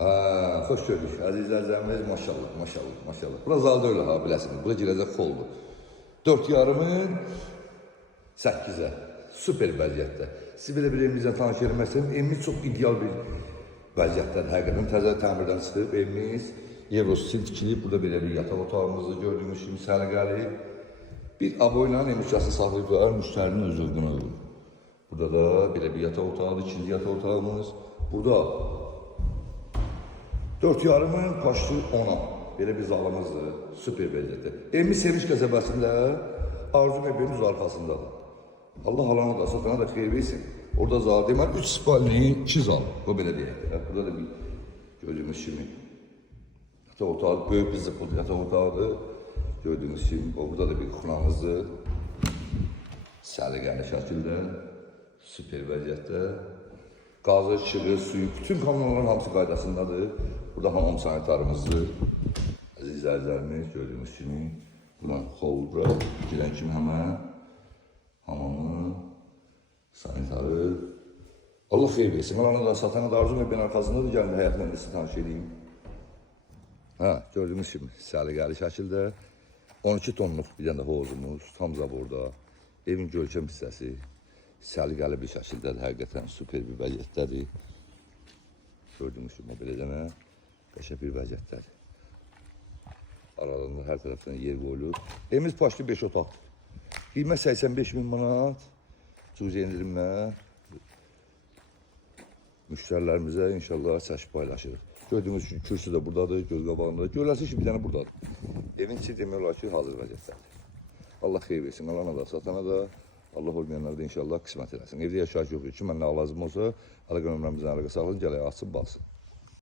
Ha, hoş gördük. Aziz izləyicilərimiz, maşallah, maşallah, maşallah. Bura zalda öyle ha, biləsiniz. Bura girəcək xoldur. 4,5-ın 8'ə. Süper vəziyyətdə. Siz belə bir evimizlə tanış edilməsiniz. Evimiz çox ideal bir vəziyyətdədir. Həqiqətən təzə təmirdən çıxıb evimiz. Evrostil tikilib. Burada belə bir yataq otağımızı gördüyümüz kimi səliqəli. Bir aboyla emisiyası saxlayıblar müştərinin öz zövqünə uyğun. Burada da belə bir yataq otağıdır, ikinci yataq otağımız. Burada 4,5-ın başlı 10'a. Belə bir zalımızdır. Süper vəziyyətdə. Evimiz Sevinç qəsəbəsində Arzu Mebel'in öz arxasındadır. Allah halana da satana da xeyir versin. Orada zal deməli 3 spalli 2 zal. Bu belə deyək. Burada da bir gördüyümüz kimi yataq otağı, böyük bir zıplı yataq otağıdır. Gördüğünüz kimi burada da bir xunamızdır. Səliqəli şəkildə, süper vəziyyətdə. Qazı, çığı, suyu, bütün kanunların hamısı qaydasındadır. Burada hamam sanitarımızdır. Əziz izləyicilərimiz gördüğünüz kimi. Buradan xolbura girən kimi həmən hamamı, sanitarı. Allah xeyir versin. Alanı da satana da Arzu Mebel'in arxasındadır. Gəlin həyatla sizi tanış edeyim. Ha, gördüğünüz kimi səliqəli şəkildə 12 tonluq bir dənə hovuzumuz, tam zaborda. Evin görkəm hissəsi səliqəli bir şəkildədir. Həqiqətən süper bir vəziyyətdədir. Gördüğünüz kimi belə demə qəşəng bir vəziyyətdədir. Aralarında hər tərəfdən yer qoyulub. Evimiz başlı 5 otaqdır. Qiymət 85.000 manat. Cüzi endirimlə müştərilərimizə inşallah çəkib paylaşırıq. Gördüğünüz kürsü də buradadır, göz qabağında. Görüləsi ki, bir dənə buradadır. Evin içi demək olar ki, hazır vəziyyətdədir. Allah xeyir versin, alana da, satana da, Allah olmayanlara da inşallah qismət eləsin. Evdə yaşayış yox ki, mənlə lazım olsa, əlaqə nömrəmizdən əlaqə saxlayın, gələk açsın, baxsın.